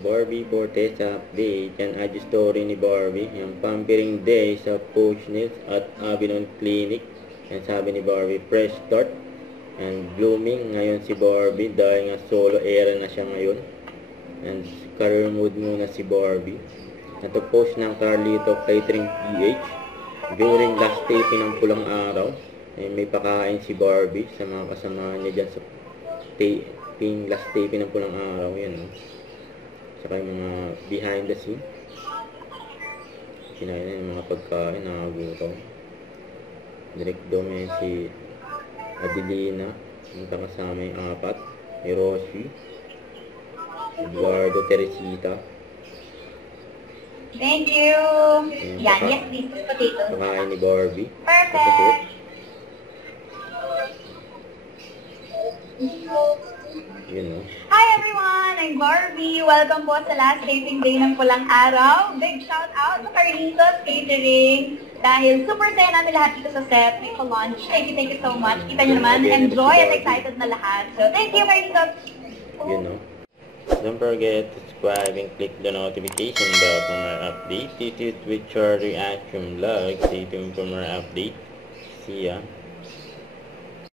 Barbie Fortes update. Yan ay story ni Barbie. Yung pampering day sa Poach Nails at Avalon Clinic. Yan sabi ni Barbie, fresh start. And blooming ngayon si Barbie dahil nga solo era na siya ngayon. And career mode muna si Barbie. Natopost ng Carlito Catering PH during last taping ng Pulang Araw. May pakain si Barbie sa mga kasama niya dyan sa last taping ng Pulang Araw. Yan, no? Saka yung mga behind the scene. Kinain na yung mga pagkain, nakagutaw. Direct doon si Adelina, yung kasama yung apat. May Rosie, Eduardo, Teresita. Thank you! Yan, yes, this is potato. Pakain ni Barbie. Perfect! Yun, no? Hi everyone! I'm Barbie. Welcome po sa last taping day ng Pulang Araw. Big shout out to Carlitos Catering. Dahil super saya namin lahat dito sa set. May pa-launch. Thank you so much. Kita nyo naman, enjoy at excited na lahat. So thank you, Carlitos. Yun, no? Don't forget to subscribe and click the notification bell for more updates. This is with your reaction vlog. Stay tuned for more updates. See ya.